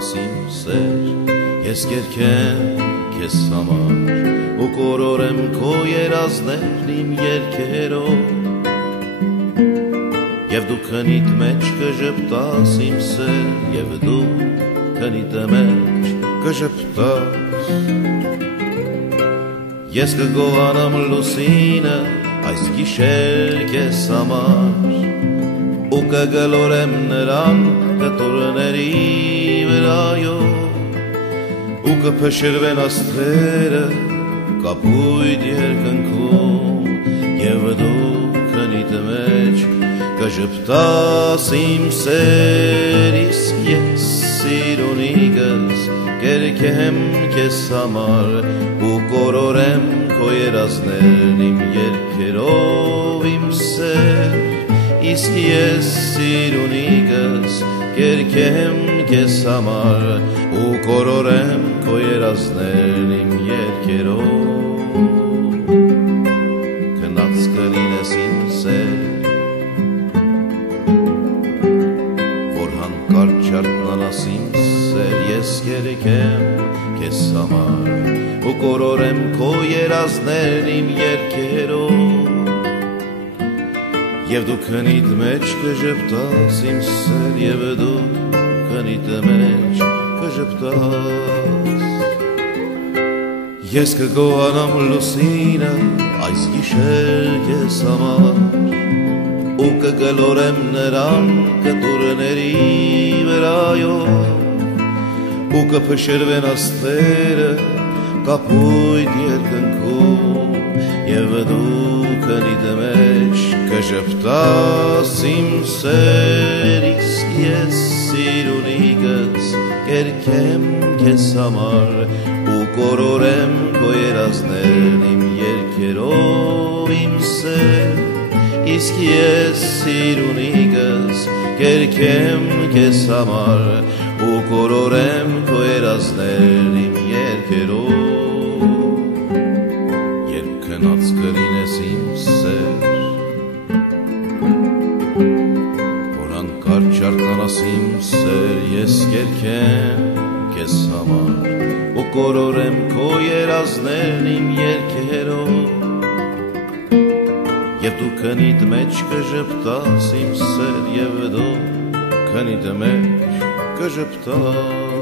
կանաս իմ սեր, ես կերքեմ քեզ համար ու կորորեմ քո երազներն իմ երգերով, և դու քնիդ մեջ կժպտաս իմ սեր, և դու քնիդ մեջ կժպտաս։ Ես կգողանամ լուսինը այս գիշեր քեզ համար ու կգլորեմ նրան կտորների վրայով ու կփշրվեն աստղերը կապույտ երկնքում, և դու քնիդ մեջ կժպտաս իմ սեր, իսկ ես սիրունիկս կերքեմ քեզ համար ու կորորեմ քո երազներն իմ երգերով, իմ սեր, իսկ ես սիրունիկս կերքեմ քեզ համար ու կորորեմ քո երազներն իմ երգերով։ Քնած կլինես իմ սեր, որ հանկարծ չարթնանաս իմ սեր, ես կերքեմ քեզ համար ու կորորեմ քո երազներն իմ երգերով, և դու քնիդ մեջ կժպտաս իմ սեր, և դու քնիդ մեջ կժպտաս։ Ես կգողանամ լուսինը այս գիշեր քեզ համար ու կգլորեմ նրան կտուրների վրայով ու կփշրվեն աստղերը կապույտ երկնքում, և դու քնիդ մեջ կժպտաս իմ սեր, իսկ ես սիրունիկս կերքեմ քեզ համար ու կորորեմ քո երազներն իմ երգերով, իմ սեր, իսկ ես սիրունիկս կերքեմ քեզ համար ու կորորեմ քո երազներն իմ երգերով։ Երբ քնած կլինես իմ սեր, որ հանկարծ չարթնանաս իմ սեր, ես կերքեմ քեզ համար ու կորորեմ քո երազներն իմ երգերով, և դու քնիդ մեջ կժպտաս իմ սեր, և դու քնիդ մեջ կժպտաս։